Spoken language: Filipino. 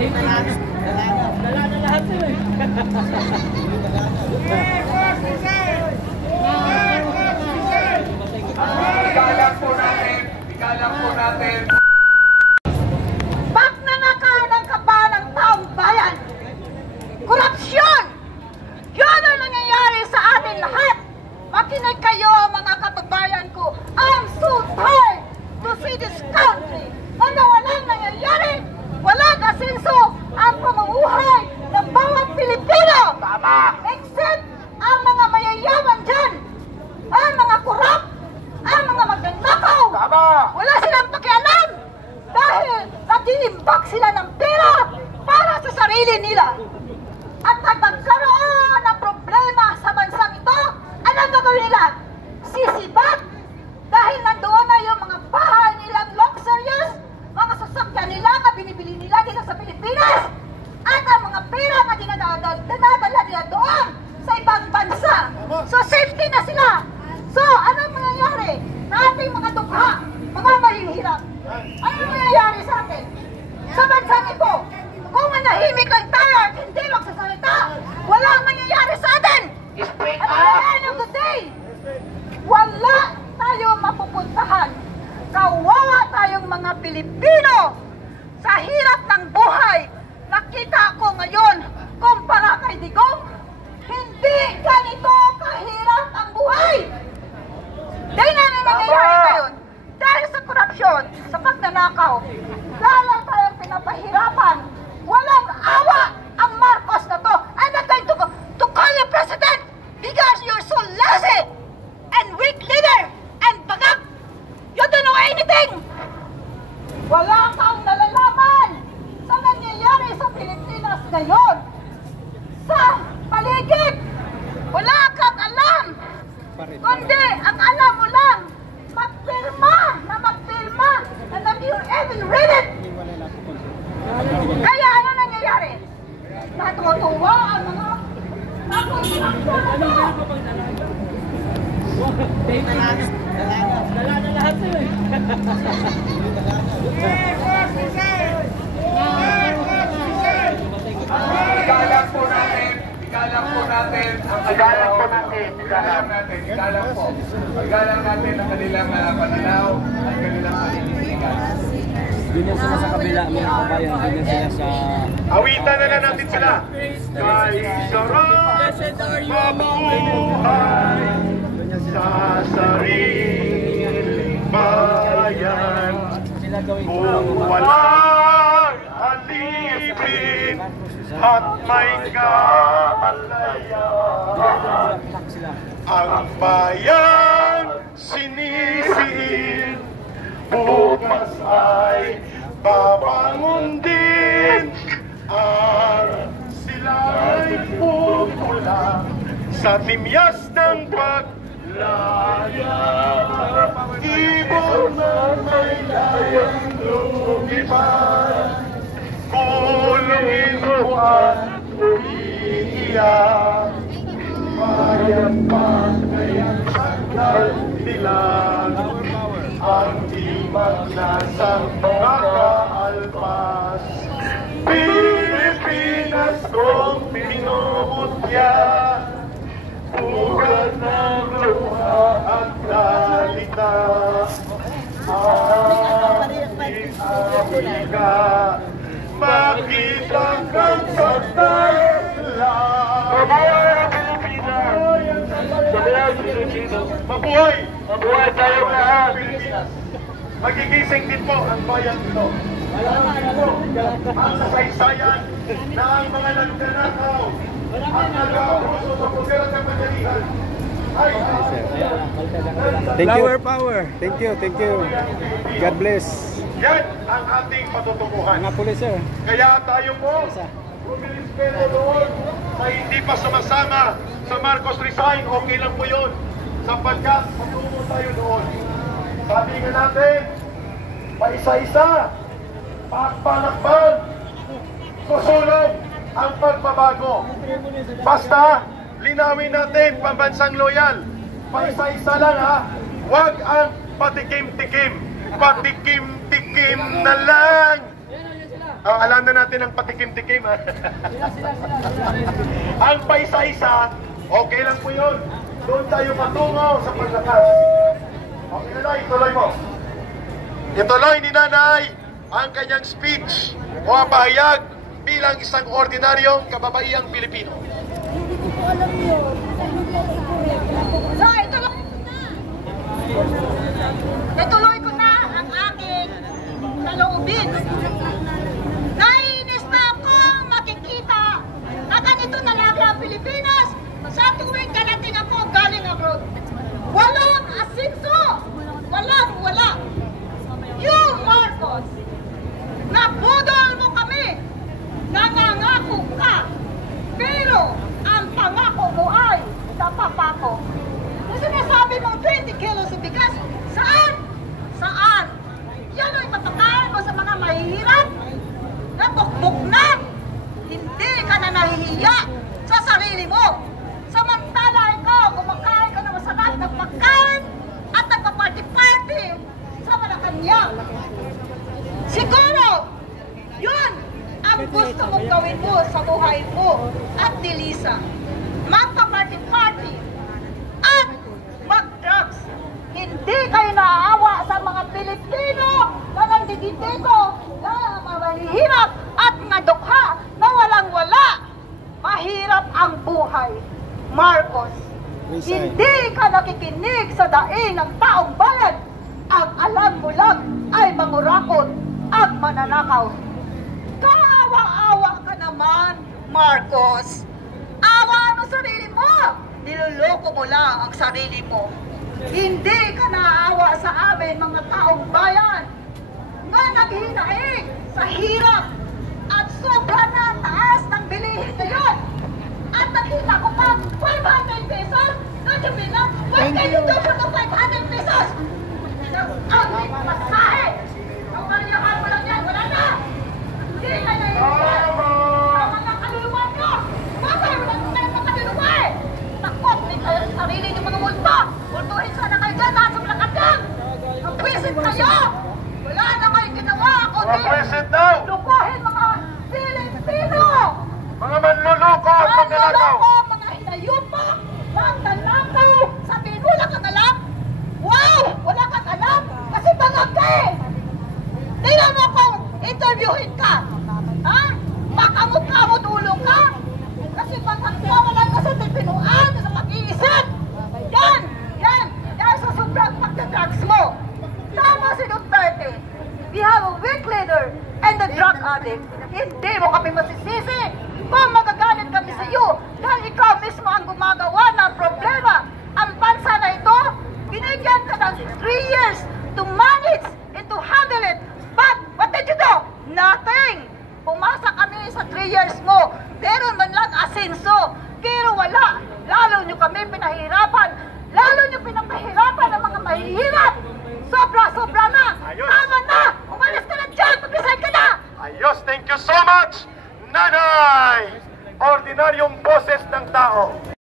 Dala na lahat to eh. Igalang po natin. Igalang po natin. Pagnanakaw ng kabahan ng taong bayan. Korupsyon! Yun ang nangyayari sa atin lahat. Makinig kayo mga kababayan ko. I'm so tired to see this country na walang nangyayari. Walang asenso ang pamumuhay ng bawat Pilipino. Tama! Except ang mga mayayaman dyan. Ang mga korap. Ang mga magnanakaw. Tama! Wala silang pakialam dahil nag-iimbak sila ng pera para sa sarili nila. At nagkaroon ng problema sa bansang ito, anong gagawin nila? Sisibat dahil nandoon na yung mga bahay nilang luxurious, mga sasakyan nila na binibili nila dito sa Pilipinas, at ang mga pera na dinadala nila doon sa ibang bansa. So safety na sila. So anong mangyayari sa ating mga dukha, mga mahihirap? Anong mangyayari sa atin? Sa bansang ito, kung manahimik lang tayo at hindi magsasalita, walang mangyayari sa atin. At at the end of the day, wala tayong mapupuntahan. Kawawa tayong mga Pilipino sa hirap ng buhay. Nakita ko ngayon, kumpara kay Digong, hindi ganito kahirap ang buhay. Dahil namin nangyayari ngayon, dahil sa korupsyon, sa pagnanakaw, lalo tayong pinapahirapan. Walang awa ang Marcos na to. I'm not going to call you president because you're so lazy and weak leader and bagag. You don't know anything. Wala kang nalalaman sa nangyayari sa Pilipinas ngayon. Sa paligid, wala kang alam. Kundi, ang alam mo lang, magpirma, and have you even read it? Kaya ano nangyayari? Natutuwa ang mga Dala na lahat to eh. Igalang po natin. Igalang po natin. Igalang po natin. Igalang natin. Igalang po. Igalang natin ang kanilang pananaw at kanilang paninisigan. Ganyan sila sa kabila, mga kabayan. Ganyan sila sa... Awitan na lang natin sila. Kay sarap mabuhay sa sariling bayan. Kung walang alipin at may kaalayan, ang bayan sinisiin, bukas ay babangon din. Ang sila'y pupulang sa timyas ng paglaya. Ibon na may layang lumipad, kulungin mo at umiiyak. Bayan pa kayang sandal nila, ang timag na sa mga kaalpas. Pilipinas kong pinumutya, ugat ng luha at lalita. Aking Amerika, makita kang pagtala. Mabuhay ang Pilipinas! Mabuhay! Mabuhay tayo lahat! Magigising din po ang bayan ito. Malaman po ang kasaysayan na ang mga nagnanakaw, ang nag-aabuso sa poder at kapangyarihan ay Flower power. Thank you. God bless. yan ang ating patutunguhan. Mga pulis, sir. Kaya tayo po, rumilispeto doon na hindi pa sumasama sa Marcos resign, okay lang po yun. Sapagkat patungo tayo doon. Sabi nga natin, paisa-isa, pakpanakpan, susulong ang pagbabago. Basta, linawin natin, pambansang loyal. Paisa-isa lang ha, huwag ang patikim-tikim. Patikim-tikim na lang. Alam na natin ang patikim-tikim, ha? Ang paisa-isa, okay lang po yun. Doon tayo patungo sa paglakas. Okay, Nanay, ituloy mo. Ituloy ni Nanay ang kanyang speech o ang pahayag bilang isang ordinaryong kababaihang Pilipino. So, ituloy ko na ang aking saloobin. Naiinis na akong makikita na ganito na lagi ang Pilipinas sa tuwing karating ako galing abroad. Walang asinso! Wala! You, Marcos, nabudol mo kami! Nangangako ka! Pero ang pangako mo ay napapako. Kung sinasabi mong 20 kilos ng bigas, saan? Yan ay mapakain mo sa mga mahihirap? Nabukbuk na! Hindi ka na nahihiya sa sarili mo. Samantala ikaw, kumakain ka na masarap ng pagkain at nagpa-party-party sa Malacanang. Siguro, yun ang gusto mong gawin mo sa buhay mo at ni Lisa. Magpa-party-party at mag-drugs. Hindi kayo naaawa sa mga Pilipino na nandidito na mahihirap at nadukha na walang-wala. Mahirap ang buhay. Marcos, hindi ka nakikinig sa daing ng taong bayan. Ang alam mo lang ay mangurakot at mananakaw. Kaawa-awa ka naman, Marcos. Awa ang sarili mo. Niloloko mo lang ang sarili mo. Hindi ka naawa sa amin, mga taong bayan, nga naghinaing sa hirap at sobra na taas ng bilihin ngayon. At nakita ko pa, 500 pesos? Don't you mean that? What can you do for the 500 pesos? Ang masahe! Ang pariyakan mo lang yan, wala na! Hindi ka na yun! Tama na kaluluwa nyo! Bakit? Wala na mga kaluluwa eh! Takot! May kayo sa sarili ng mga multo! Multuhin sana kayo dyan! Nasa Malacanang! Magwisit kayo! Wala na kayo ginawa! Magwisit daw! Lukuhin mga Pilipino! Mga manluloko at manlalakaw! Mga hinayupa! Manlalakaw! Sabihin mo, wala kang alam? Wow! Wala kang alam! Kasi bangag ka eh! Tingnan mo kung interviewin ka! Ha? Makamot-kamot ulo ka! Kasi bangag ka! Wala ka sa tipinuan! Sa pag-iisip! Yan! Yan sa sobrang pagka-drugs mo! Tama si Duterte! We have a weak leader and a drug addict. Hindi mo kami masisisi kung magagalit kami sa iyo dahil ikaw mismo ang gumagawa ng problema. Ang bansa na ito, binigyan ka ng 3 years to manage and to handle it. But what did you do? Nothing! Pumasa kami sa 3 years mo. Pero man lang asenso. Pero wala. Lalo nyo kami pinahirap.